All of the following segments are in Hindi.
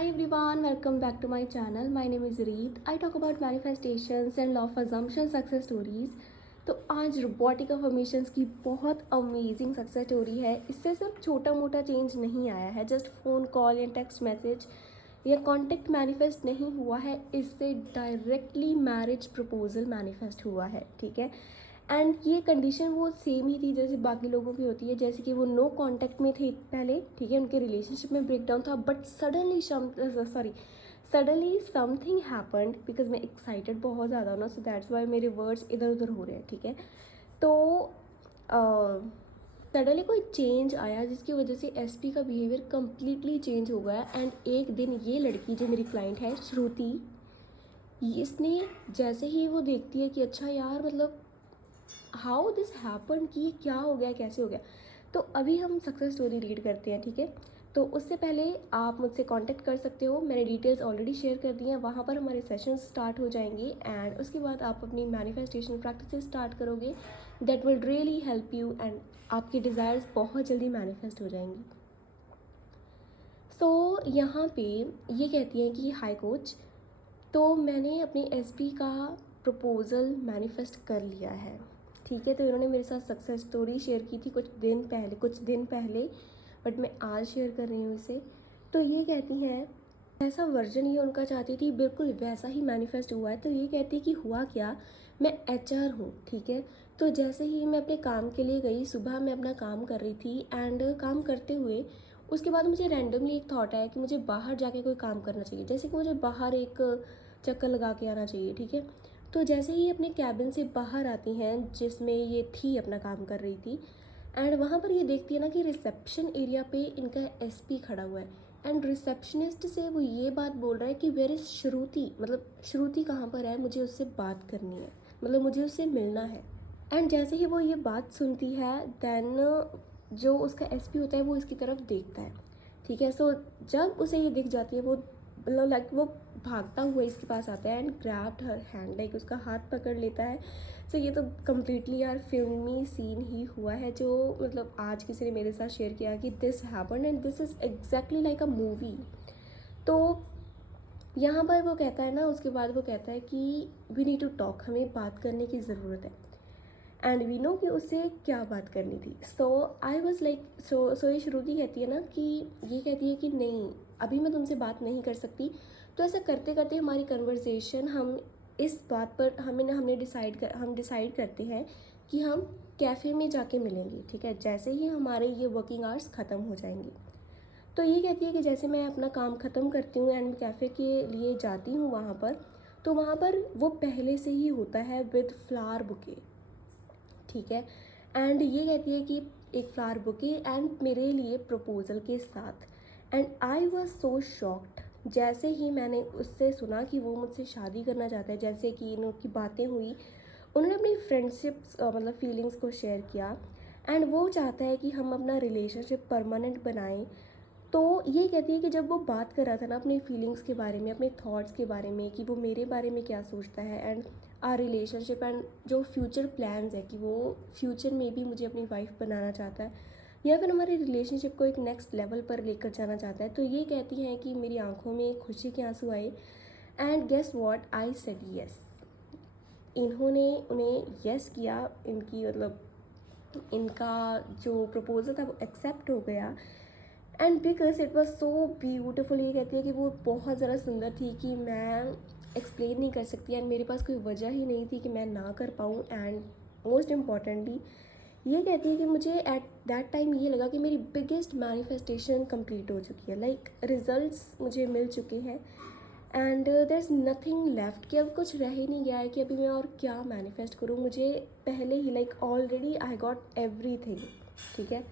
Hi everyone, welcome back to my channel. My name is Reet. I talk about manifestations and law of assumption success stories. तो आज रोबोटिक अफर्मेशंस की बहुत अमेजिंग सक्सेस स्टोरी है. इससे सिर्फ छोटा मोटा चेंज नहीं आया है, जस्ट फ़ोन कॉल या टेक्स्ट मैसेज या कॉन्टेक्ट मैनिफेस्ट नहीं हुआ है, इससे डायरेक्टली मैरिज प्रपोजल मैनिफेस्ट हुआ है. ठीक है. एंड ये कंडीशन वो सेम ही थी जैसे बाकी लोगों की होती है, जैसे कि वो नो कांटेक्ट में थे पहले. ठीक है. उनके रिलेशनशिप में ब्रेकडाउन था, but suddenly something happened. Because मैं एक्साइटेड बहुत ज़्यादा हूँ ना, सो दैट्स वाई मेरे वर्ड्स इधर उधर हो रहे हैं. ठीक है. तो सडनली कोई चेंज आया जिसकी वजह से एसपी का बिहेवियर कम्प्लीटली चेंज हो गया. एंड एक दिन ये लड़की जो मेरी क्लाइंट है श्रुति, इसने जैसे ही वो देखती है कि अच्छा यार, मतलब हाउ दिस हैपन, कि ये क्या हो गया, कैसे हो गया. तो अभी हम सक्सेस स्टोरी रीड करते हैं. ठीक है. तो उससे पहले आप मुझसे कांटेक्ट कर सकते हो, मैंने डिटेल्स ऑलरेडी शेयर कर दी हैं. वहाँ पर हमारे सेशन स्टार्ट हो जाएंगे एंड उसके बाद आप अपनी मैनिफेस्टेशन प्रैक्टिस स्टार्ट करोगे. That will really help you and आपकी डिज़ायर्स बहुत जल्दी मैनिफेस्ट हो जाएंगी. सो यहाँ पे ये कहती हैं कि हाई कोच, तो मैंने अपने एसपी का प्रपोज़ल मैनिफेस्ट कर लिया है. ठीक है. तो इन्होंने मेरे साथ सक्सेस स्टोरी शेयर की थी कुछ दिन पहले, बट मैं आज शेयर कर रही हूँ इसे. तो ये कहती हैं ऐसा वर्जन ये उनका चाहती थी, बिल्कुल वैसा ही मैनिफेस्ट हुआ है. तो ये कहती है कि हुआ क्या, मैं एचआर हूँ. ठीक है. तो जैसे ही मैं अपने काम के लिए गई, सुबह मैं अपना काम कर रही थी एंड काम करते हुए उसके बाद मुझे रैंडमली एक थॉट आया कि मुझे बाहर जाके कोई काम करना चाहिए, जैसे कि मुझे बाहर एक चक्कर लगा के आना चाहिए. ठीक है. तो जैसे ही अपने कैबिन से बाहर आती हैं जिसमें ये थी अपना काम कर रही थी, एंड वहाँ पर ये देखती है ना कि रिसेप्शन एरिया पे इनका एसपी खड़ा हुआ है. एंड रिसेप्शनिस्ट से वो ये बात बोल रहा है कि वेयर इज़ श्रुति, मतलब श्रुति कहाँ पर है, मुझे उससे बात करनी है, मतलब मुझे उससे मिलना है. एंड जैसे ही वो ये बात सुनती है, देन जो उसका एसपी होता है वो इसकी तरफ देखता है. ठीक है. सो जब उसे ये दिख जाती है, वो मतलब लाइक वो भागता हुआ इसके पास आता है and grabbed her hand, like उसका हाथ पकड़ लेता है. सो ये तो कम्प्लीटली यार फिल्मी सीन ही हुआ है, जो मतलब आज किसी ने मेरे साथ शेयर किया कि this happen and this is exactly like a movie. तो यहाँ पर वो कहता है ना, उसके बाद वो कहता है कि वी नीड टू टॉक, हमें बात करने की ज़रूरत है. एंड वी नो कि उससे क्या बात करनी थी. सो आई वॉज लाइक सो ये श्रुति कहती है ना कि ये कहती है कि नहीं, अभी मैं तुमसे बात नहीं कर सकती. तो ऐसा करते करते हमारी कन्वर्सेशन, हम इस बात पर हम डिसाइड करते हैं कि हम कैफ़े में जाके मिलेंगे. ठीक है. जैसे ही हमारे ये वर्किंग आवर्स ख़त्म हो जाएंगे. तो ये कहती है कि जैसे मैं अपना काम ख़त्म करती हूँ एंड कैफ़े के लिए जाती हूँ वहाँ पर, तो वहाँ पर वो पहले से ही होता है विद फ्लावर बुके. ठीक है. एंड ये कहती है कि एक फ्लावर बुके एंड मेरे लिए प्रपोज़ल के साथ. And I was so shocked जैसे ही मैंने उससे सुना कि वो मुझसे शादी करना चाहता है. जैसे कि इनकी बातें हुई, उन्होंने अपनी फ्रेंडशिप्स मतलब फीलिंग्स को शेयर किया एंड वो चाहता है कि हम अपना रिलेशनशिप परमानेंट बनाएं. तो ये कहती है कि जब वो बात कर रहा था ना अपने फीलिंग्स के बारे में, अपने थॉट्स के बारे में, कि वो मेरे बारे में क्या सोचता है एंड आर रिलेशनशिप एंड जो फ्यूचर प्लान्स है कि वो फ्यूचर में भी मुझे अपनी वाइफ बनाना चाहता है या फिर हमारे रिलेशनशिप को एक नेक्स्ट लेवल पर लेकर जाना चाहता है. तो ये कहती हैं कि मेरी आंखों में खुशी के आंसू आए and guess what, I said yes. इन्होंने उन्हें यस किया, इनकी मतलब इनका जो प्रपोज़ल था वो एक्सेप्ट हो गया. And because it was so beautiful, ये कहती है कि वो बहुत ज़्यादा सुंदर थी कि मैं एक्सप्लेन नहीं कर सकती एंड मेरे पास कोई वजह ही नहीं थी कि मैं ना कर पाऊँ. एंड मोस्ट इम्पॉर्टेंटली ये कहती है कि मुझे एट दैट टाइम ये लगा कि मेरी बिगेस्ट मैनिफेस्टेशन कंप्लीट हो चुकी है, लाइक रिजल्ट्स मुझे मिल चुके हैं and there is nothing left, कि अब कुछ रह ही नहीं गया है कि अभी मैं और क्या मैनिफेस्ट करूँ. मुझे पहले ही like already I got everything. ठीक है.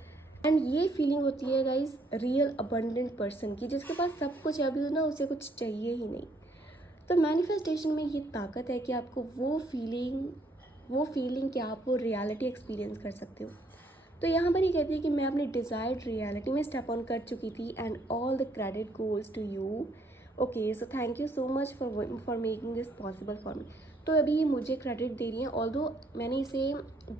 एंड ये फीलिंग होती है गाइज रियल अबंडेंट पर्सन की, जिसके पास सब कुछ है, अभी ना उसे कुछ चाहिए ही नहीं. तो मैनिफेस्टेशन में ये ताकत है कि आपको वो फीलिंग क्या आप वो रियलिटी एक्सपीरियंस कर सकते हो. तो यहाँ पर ये कहती है कि मैं अपनी डिज़ायर्ड रियलिटी में स्टेप ऑन कर चुकी थी and all the credit goes to you. Okay, so thank you so much for making this possible for me. तो अभी ये मुझे क्रेडिट दे रही हैं, ऑल्दो मैंने इसे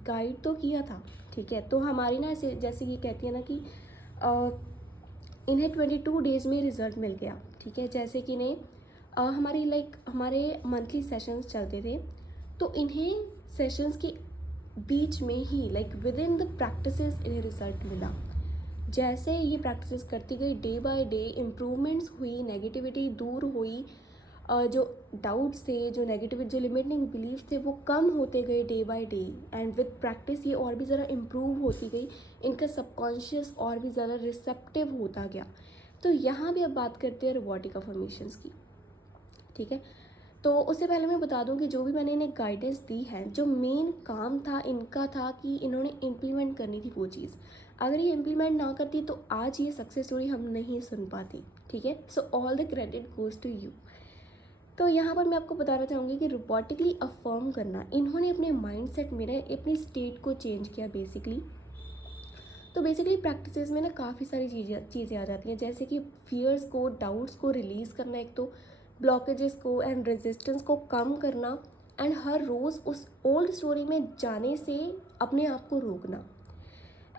गाइड तो किया था. ठीक है. तो हमारी ना ऐसे जैसे ये कहती है ना कि इन्हें 22 डेज़ में रिज़ल्ट मिल गया, ठीक है। जैसे कि इन्हें हमारे मंथली सेशंस चलते थे, तो इन्हें सेशंस के बीच में ही विद इन द प्रैक्टिसेस इन्हें रिज़ल्ट मिला। जैसे ये प्रैक्टिसेस करती गई, डे बाय डे इम्प्रूवमेंट्स हुई, नेगेटिविटी दूर हुई, जो डाउट्स थे, जो नेगेटिविटी, जो लिमिटिंग बिलीफ थे, वो कम होते गए day by day. And with practice ये और भी ज़्यादा इम्प्रूव होती गई, इनका सबकॉन्शियस और भी ज़्यादा रिसेप्टिव होता गया। तो यहाँ भी अब बात करते हैं रोबोटिक अफर्मेशंस की, ठीक है। तो उससे पहले मैं बता दूं कि जो भी मैंने इन्हें गाइडेंस दी है, जो मेन काम था इनका था कि इन्होंने इम्प्लीमेंट करनी थी वो चीज़। अगर ये इम्प्लीमेंट ना करती तो आज ये सक्सेस स्टोरी हम नहीं सुन पाती, ठीक है। So all the credit goes to you. तो यहाँ पर मैं आपको बताना चाहूँगी कि रोबोटिकली अफर्म करना, इन्होंने अपने माइंडसेट में ना अपनी स्टेट को चेंज किया बेसिकली। तो बेसिकली प्रैक्टिसेस में ना काफ़ी सारी चीज़ें आ जाती हैं, जैसे कि फियर्स को, डाउट्स को रिलीज़ करना, एक तो ब्लॉकेजेस को एंड रेजिस्टेंस को कम करना, एंड हर रोज़ उस ओल्ड स्टोरी में जाने से अपने आप को रोकना,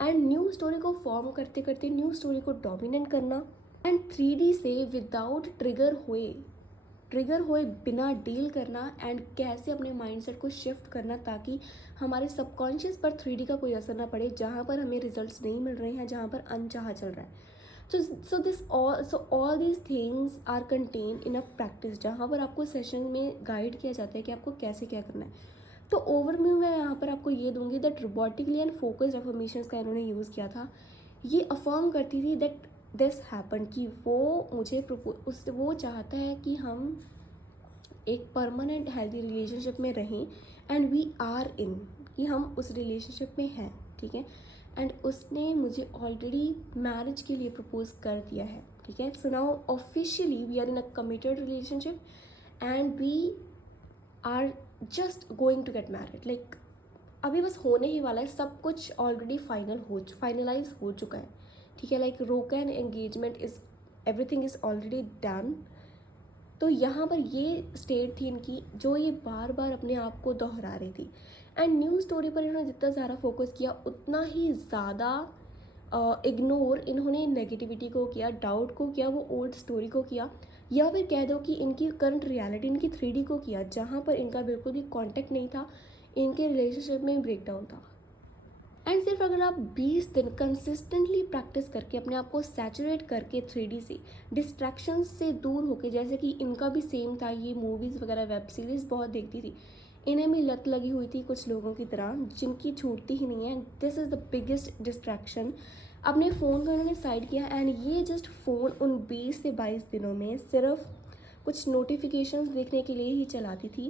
एंड न्यू स्टोरी को फॉर्म करते करते न्यू स्टोरी को डोमिनेट करना, एंड 3D से विदाउट ट्रिगर हुए बिना डील करना, एंड कैसे अपने माइंडसेट को शिफ्ट करना ताकि हमारे सबकॉन्शियस पर 3D का कोई असर ना पड़े, जहाँ पर हमें रिजल्ट्स नहीं मिल रहे हैं, जहाँ पर अनचाहा चल रहा है। So all these things are contain in a practice, जहाँ पर आपको सेशन में गाइड किया जाता है कि आपको कैसे क्या करना है। तो ओवरव्यू मैं यहाँ पर आपको ये दूंगी दैट रोबोटिकली एंड फोकस्ड अफर्मेशंस का इन्होंने यूज़ किया था। ये अफर्म करती थी दैट दिस हैपन, कि वो चाहता है कि हम एक परमानेंट हेल्दी रिलेशनशिप में रहें, एंड वी आर इन, कि हम उस रिलेशनशिप में हैं, ठीक है। एंड उसने मुझे ऑलरेडी मैरिज के लिए प्रपोज कर दिया है, ठीक है। So now officially we are in a committed relationship and we are just going to get married. अभी बस होने ही वाला है, सब कुछ ऑलरेडी फाइनलाइज हो चुका है, ठीक है। रोकन engagement is, everything is already done. तो यहाँ पर ये स्टेट थी इनकी, जो ये बार बार अपने आप को दोहरा रही थी। एंड न्यू स्टोरी पर इन्होंने जितना ज़्यादा फोकस किया, उतना ही ज़्यादा इग्नोर इन्होंने नेगेटिविटी को किया, डाउट को किया, वो ओल्ड स्टोरी को किया, या फिर कह दो कि इनकी करंट रियलिटी, इनकी 3D को किया, जहाँ पर इनका बिल्कुल भी कॉन्टेक्ट नहीं था, इनके रिलेशनशिप में ब्रेकडाउन था। एंड सिर्फ अगर आप 20 दिन कंसिस्टेंटली प्रैक्टिस करके अपने आप को सैचुरेट करके 3D से, डिस्ट्रैक्शन से दूर होके, जैसे कि इनका भी सेम था, ये मूवीज़ वगैरह वेब सीरीज़ बहुत देखती थी, इन्हें भी लत लगी हुई थी कुछ लोगों की तरह, जिनकी छूटती ही नहीं है। This is the biggest distraction. अपने फ़ोन को इन्होंने साइड किया, एंड ये जस्ट फ़ोन उन 20 से 22 दिनों में सिर्फ कुछ नोटिफिकेशंस देखने के लिए ही चलाती थी,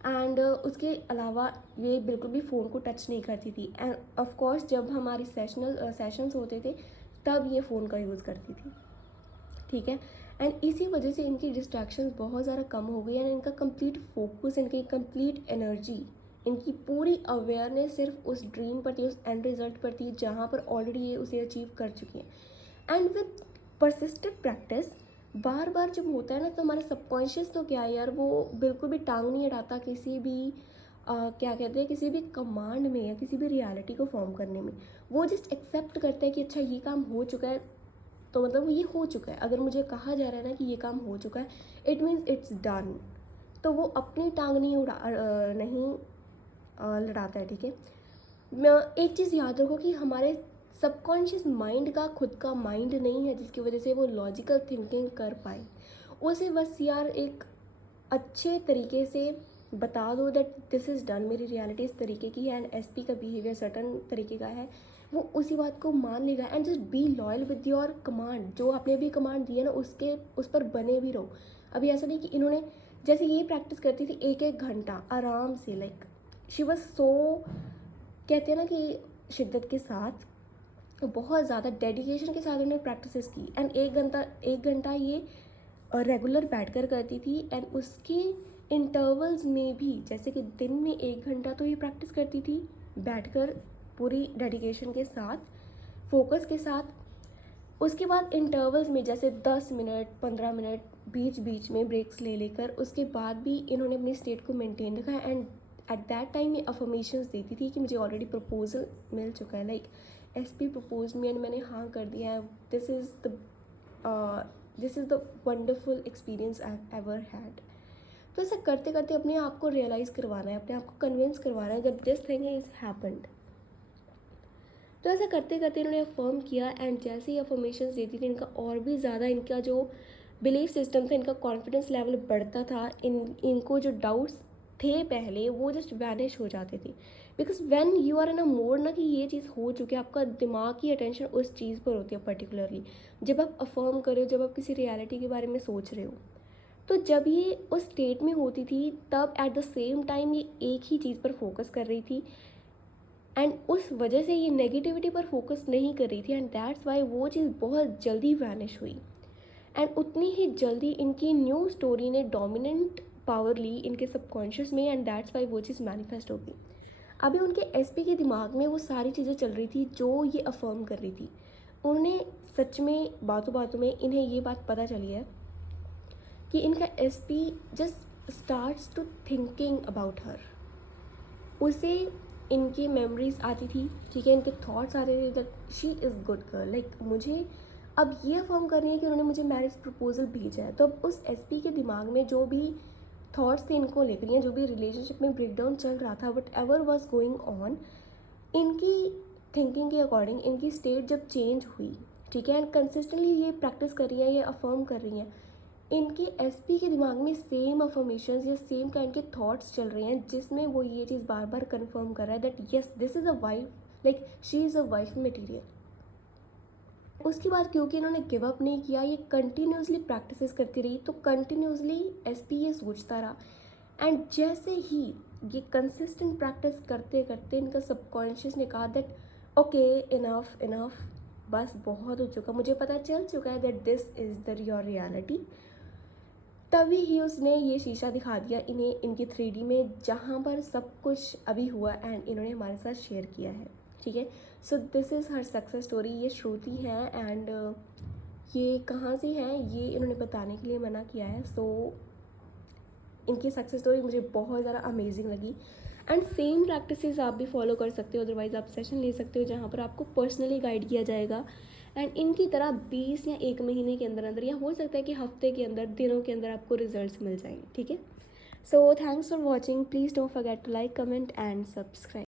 एंड उसके अलावा ये बिल्कुल भी फ़ोन को टच नहीं करती थी। एंड ऑफ कोर्स जब हमारी सेशंस होते थे तब ये फ़ोन का यूज़ करती थी, ठीक है। एंड इसी वजह से इनकी डिस्ट्रैक्शंस बहुत ज़्यादा कम हो गई, एंड इनका कंप्लीट फोकस, इनकी कंप्लीट एनर्जी, इनकी पूरी अवेयरनेस सिर्फ उस ड्रीम पर थी, उस एंड रिजल्ट पर थी, जहाँ पर ऑलरेडी ये उसे अचीव कर चुकी हैं। एंड विद परसिस्टेंट प्रैक्टिस, बार बार जब होता है ना, तो हमारा सबकॉन्शियस तो क्या है यार, वो बिल्कुल भी टांग नहीं अड़ाता किसी भी क्या कहते हैं, किसी भी कमांड में या किसी भी रियलिटी को फॉर्म करने में। वो जस्ट एक्सेप्ट करता है कि अच्छा ये काम हो चुका है, तो मतलब ये हो चुका है। अगर मुझे कहा जा रहा है ना कि ये काम हो चुका है, इट मीन्स इट्स डन। तो वो अपनी टांग नहीं लड़ाता है, ठीक है। एक चीज़ याद रखो कि हमारे सबकॉन्शियस माइंड का खुद का माइंड नहीं है, जिसकी वजह से वो लॉजिकल थिंकिंग कर पाए। उसे बस यार एक अच्छे तरीके से बता दो दैट दिस इज़ डन, मेरी रियलिटी इस तरीके की है, एंड एसपी का बिहेवियर सर्टन तरीके का है, वो उसी बात को मान लेगा। And just be loyal with your command, जो आपने भी कमांड दी है ना, उस पर बने भी रहो। अभी ऐसा नहीं कि इन्होंने, जैसे ये प्रैक्टिस करती थी 1-1 घंटा आराम से, शी वॉज सो, कहते हैं ना कि शिद्दत के साथ, बहुत ज़्यादा डेडिकेशन के साथ उन्होंने प्रैक्टिसेस की। एंड 1 घंटा ये रेगुलर बैठकर करती थी, एंड उसके इंटरवल्स में भी, जैसे कि दिन में 1 घंटा तो ये प्रैक्टिस करती थी बैठकर, पूरी डेडिकेशन के साथ, फोकस के साथ। उसके बाद इंटरवल्स में जैसे 10 मिनट 15 मिनट बीच बीच में ब्रेक्स ले लेकर, उसके बाद भी इन्होंने अपनी स्टेट को मेंटेन रखा। एंड एट दैट टाइम ये अफर्मेशंस देती थी कि मुझे ऑलरेडी प्रपोजल मिल चुका है, एसपी प्रपोज मी एंड मैंने हाँ कर दिया है, this is the this is the wonderful experience I ever had. तो ऐसा करते करते अपने आप को रियलाइज़ करवाना है, अपने आप को कन्विंस करवाना है that this thing is happened. तो ऐसा करते करते इन्होंने अफर्म किया, एंड जैसे ही अफर्मेशंस देती थी इनका और भी ज़्यादा, इनका जो बिलीफ सिस्टम था, इनका कॉन्फिडेंस लेवल बढ़ता था। इनको जो डाउट्स थे पहले वो जस्ट वैनिश हो जाते थे, because when you are in a mode ना कि ये चीज़ हो चुकी है, आपका दिमाग की अटेंशन उस चीज़ पर होती है पर्टिकुलरली। जब आप अफर्म कर रहे हो, जब आप किसी रियलिटी के बारे में सोच रहे हो, तो जब ये उस स्टेट में होती थी तब एट द सेम टाइम ये एक ही चीज़ पर फोकस कर रही थी, एंड उस वजह से ये नेगेटिविटी पर फोकस नहीं कर रही थी, एंड दैट्स वाई वो चीज़ बहुत जल्दी वैनिश हुई। एंड उतनी ही जल्दी इनकी न्यू स्टोरी ने डोमिनेंट पावर ली इनके सबकॉन्शियस में, एंड दैट्स वाई वो चीज़ मैनिफेस्ट हो गई। अभी उनके एसपी के दिमाग में वो सारी चीज़ें चल रही थी जो ये अफर्म कर रही थी। उन्हें सच में बातों बातों में इन्हें ये बात पता चली है कि इनका SP just starts to thinking about her. उसे इनकी मेमोरीज आती थी, ठीक है, इनके थॉट्स आते थे that she is good girl, like मुझे अब ये अफर्म करनी है कि उन्होंने मुझे मैरिज प्रपोजल भेजा है। तो अब उस एसपी के दिमाग में जो भी थॉट्स थे इनको लेकर, या जो भी रिलेशनशिप में ब्रेकडाउन चल रहा था, what ever was going on, इनकी थिंकिंग के अकॉर्डिंग इनकी स्टेट जब चेंज हुई, ठीक है, एंड कंसिस्टेंटली ये प्रैक्टिस कर रही हैं, ये अफर्म कर रही हैं, इनके एसपी के दिमाग में सेम अफर्मेशंस या सेम काइंड के थॉट्स चल रहे हैं, जिसमें वो ये चीज़ बार बार कंफर्म कर रहा है that yes this is a wife, like she is a wife material. उसके बाद क्योंकि इन्होंने गिव अप नहीं किया, ये कंटिन्यूसली प्रैक्टिसेस करती रही, तो कंटिन्यूसली एसपी ये सोचता रहा, एंड जैसे ही ये कंसिस्टेंट प्रैक्टिस करते करते इनका सबकॉन्शियस ने कहा दैट ओके इनफ इनफ, बस बहुत हो चुका, मुझे पता चल चुका है that this is the your reality. तभी ही उसने ये शीशा दिखा दिया इन्हें इनकी 3D में, जहाँ पर सब कुछ अभी हुआ एंड इन्होंने हमारे साथ शेयर किया है, ठीक है। So this is her success story. ये श्रुति है, एंड ये कहाँ से है ये इन्होंने बताने के लिए मना किया है। सो इनकी सक्सेस स्टोरी मुझे बहुत ज़्यादा अमेजिंग लगी, एंड सेम प्रैक्टिसेस आप भी फॉलो कर सकते हो, अदरवाइज़ आप सेशन ले सकते हो जहाँ पर आपको पर्सनली गाइड किया जाएगा, एंड इनकी तरह 20 या 1 महीने के अंदर अंदर, या हो सकता है कि हफ्ते के अंदर, दिनों के अंदर आपको रिजल्ट्स मिल जाएंगे, ठीक है। So thanks for watching, please don't forget to like, comment and subscribe.